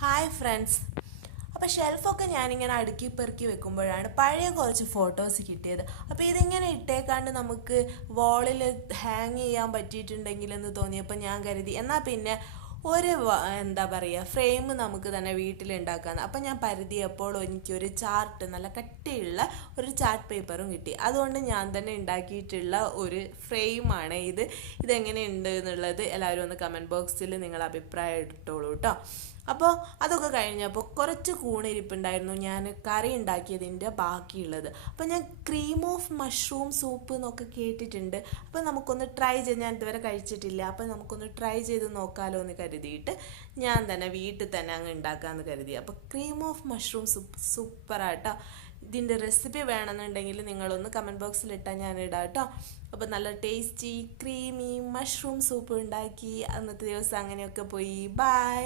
Hi friends. അപ്പോൾ ഷെൽഫൊക്കെ ഞാനിങ്ങനെ അടുക്കി പെറുക്കി വെക്കുമ്പോഴാണ് പഴയ കുറച്ച് ഫോട്ടോസ് കിട്ടിയത്. അപ്പോൾ ഇതിങ്ങനെ ഇട്ടേക്കാണ്ട് നമുക്ക് വാളിൽ ഹാങ് ചെയ്യാൻ പറ്റിയിട്ടുണ്ടെങ്കിലെന്ന് തോന്നിയപ്പോൾ ഞാൻ കരുതി എന്നാൽ പിന്നെ ഒരു എന്താ പറയുക ഫ്രെയിം നമുക്ക് തന്നെ വീട്ടിലുണ്ടാക്കാമെന്ന്. അപ്പം ഞാൻ പരുതിയപ്പോൾ എനിക്കൊരു ചാർട്ട്, നല്ല കട്ടിയുള്ള ഒരു ചാർട്ട് പേപ്പറും കിട്ടി. അതുകൊണ്ട് ഞാൻ തന്നെ ഉണ്ടാക്കിയിട്ടുള്ള ഒരു ഫ്രെയിമാണ് ഇത്. ഇതെങ്ങനെയുണ്ട് എന്നുള്ളത് എല്ലാവരും ഒന്ന് കമൻറ്റ് ബോക്സിൽ നിങ്ങൾ അഭിപ്രായം ഇട്ടോളൂ കേട്ടോ. അപ്പോൾ അതൊക്കെ കഴിഞ്ഞപ്പോൾ കുറച്ച് കൂണിരിപ്പുണ്ടായിരുന്നു ഞാൻ കറി ഉണ്ടാക്കിയതിൻ്റെ ബാക്കിയുള്ളത്. അപ്പോൾ ഞാൻ ക്രീം ഓഫ് മഷ്റൂം സൂപ്പ് എന്നൊക്കെ കേട്ടിട്ടുണ്ട്. അപ്പോൾ നമുക്കൊന്ന് ട്രൈ ചെയ്ത്, ഞാൻ ഇതുവരെ കഴിച്ചിട്ടില്ല, അപ്പോൾ നമുക്കൊന്ന് ട്രൈ ചെയ്ത് നോക്കാമല്ലോ എന്ന് കരുതിയിട്ട് ഞാൻ തന്നെ വീട്ടിൽ തന്നെ അങ്ങ് ഉണ്ടാക്കാമെന്ന് കരുതി. അപ്പോൾ ക്രീം ഓഫ് മഷ്റൂം സൂപ്പ് സൂപ്പറാട്ടോ. ഇതിൻ്റെ റെസിപ്പി വേണമെന്നുണ്ടെങ്കിൽ നിങ്ങളൊന്ന് കമൻറ്റ് ബോക്സിൽ ഇട്ടാൽ ഞാൻ ഇടാം കേട്ടോ. അപ്പോൾ നല്ല ടേസ്റ്റി ക്രീമി മഷ്റൂം സൂപ്പ് ഉണ്ടാക്കി അന്നത്തെ ദിവസം അങ്ങനെയൊക്കെ പോയി. ബൈ.